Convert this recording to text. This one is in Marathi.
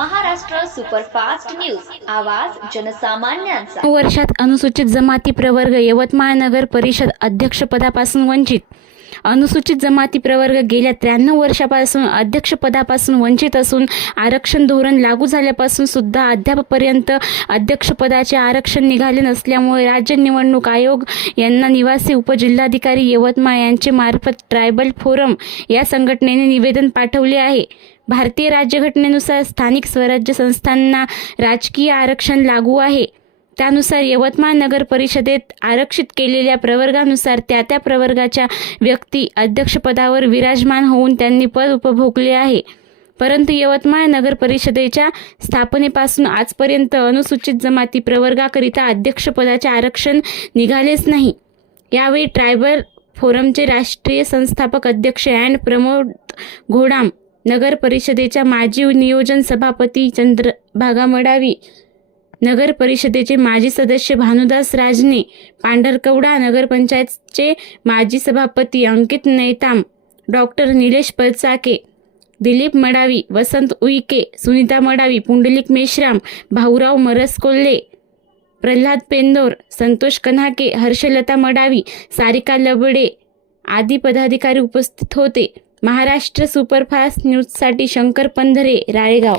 Maharashtra superfast news. आवाज जनसामान्यांचा. वर्षात अनुसूचित जमाती प्रवर्ग यवतमाळ नगर परिषद अध्यक्षपदापासून वंचित. अनुसूचित जमाती प्रवर्ग गेल्या त्र्याण्णव वर्षापासून अध्यक्षपदापासून वंचित असून आरक्षण धोरण लागू झाल्यापासून सुद्धा अद्यापपर्यंत अध्यक्षपदाचे आरक्षण निघाले नसल्यामुळे राज्य निवडणूक आयोग यांना निवासी उपजिल्हाधिकारी यवतमाळ यांचे मार्फत ट्रायबल फोरम या संघटनेने निवेदन पाठवले आहे. भारतीय राज्यघटनेनुसार स्थानिक स्वराज्य संस्थांना राजकीय आरक्षण लागू आहे. त्यानुसार यवतमाळ नगर परिषदेत आरक्षित केलेल्या प्रवर्गानुसार त्या त्या प्रवर्गाच्या व्यक्ती अध्यक्षपदावर विराजमान होऊन त्यांनी पद उपभोगले आहे. परंतु यवतमाळ नगर परिषदेच्या स्थापनेपासून आजपर्यंत अनुसूचित जमाती प्रवर्गाकरिता अध्यक्षपदाचे आरक्षण निघालेच नाही. यावेळी ट्रायबल फोरमचे राष्ट्रीय संस्थापक अध्यक्ष अँड प्रमोद घोडाम नगर परिषदेच्या माजी नियोजन सभापती चंद्रभागा मडावी नगर परिषदेचे माजी सदस्य भानुदास राजने पांढरकवडा नगरपंचायतचे माजी सभापती अंकित नैताम डॉक्टर निलेश परचाके दिलीप मडावी वसंत उईके सुनीता मडावी पुंडलिक मेश्राम भाऊराव मरसकोल्हे प्रल्हाद पेंदोर संतोष कन्हाके हर्षलता मडावी सारिका लबडे आदी पदाधिकारी उपस्थित होते. महाराष्ट्र सुपरफास्ट न्यूजसाठी शंकर पंधरे राळेगाव.